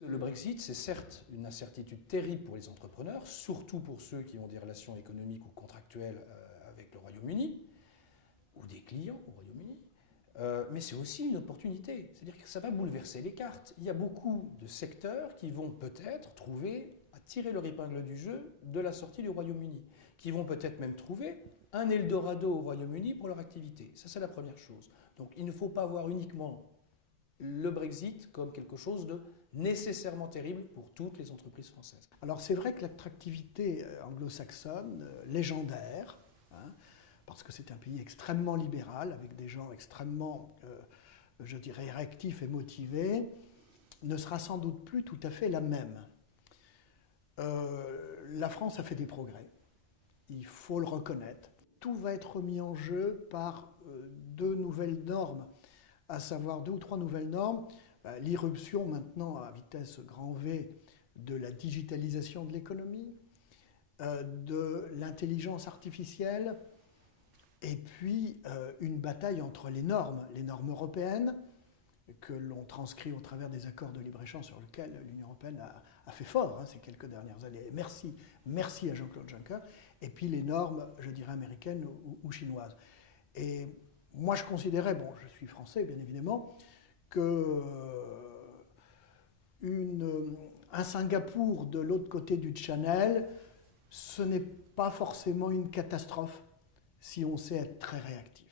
Le Brexit, c'est certes une incertitude terrible pour les entrepreneurs, surtout pour ceux qui ont des relations économiques ou contractuelles avec le Royaume-Uni, ou des clients au Royaume-Uni, mais c'est aussi une opportunité. C'est-à-dire que ça va bouleverser les cartes. Il y a beaucoup de secteurs qui vont peut-être trouver à tirer leur épingle du jeu de la sortie du Royaume-Uni, qui vont peut-être même trouver un Eldorado au Royaume-Uni pour leur activité. Ça, c'est la première chose. Donc il ne faut pas voir uniquement le Brexit comme quelque chose de nécessairement terrible pour toutes les entreprises françaises. Alors c'est vrai que l'attractivité anglo-saxonne, légendaire, hein, parce que c'est un pays extrêmement libéral, avec des gens extrêmement, je dirais, réactifs et motivés, ne sera sans doute plus tout à fait la même. La France a fait des progrès, il faut le reconnaître. Tout va être mis en jeu par deux nouvelles normes, à savoir 2 ou 3 nouvelles normes. L'irruption maintenant à vitesse grand V de la digitalisation de l'économie, de l'intelligence artificielle, et puis une bataille entre les normes européennes, que l'on transcrit au travers des accords de libre-échange sur lesquels l'Union européenne a fait fort ces quelques dernières années. Et merci à Jean-Claude Juncker. Et puis les normes, je dirais, américaines ou chinoises. Et moi, je considérais, bon, je suis français, bien évidemment, que un Singapour de l'autre côté du Channel, ce n'est pas forcément une catastrophe si on sait être très réactif.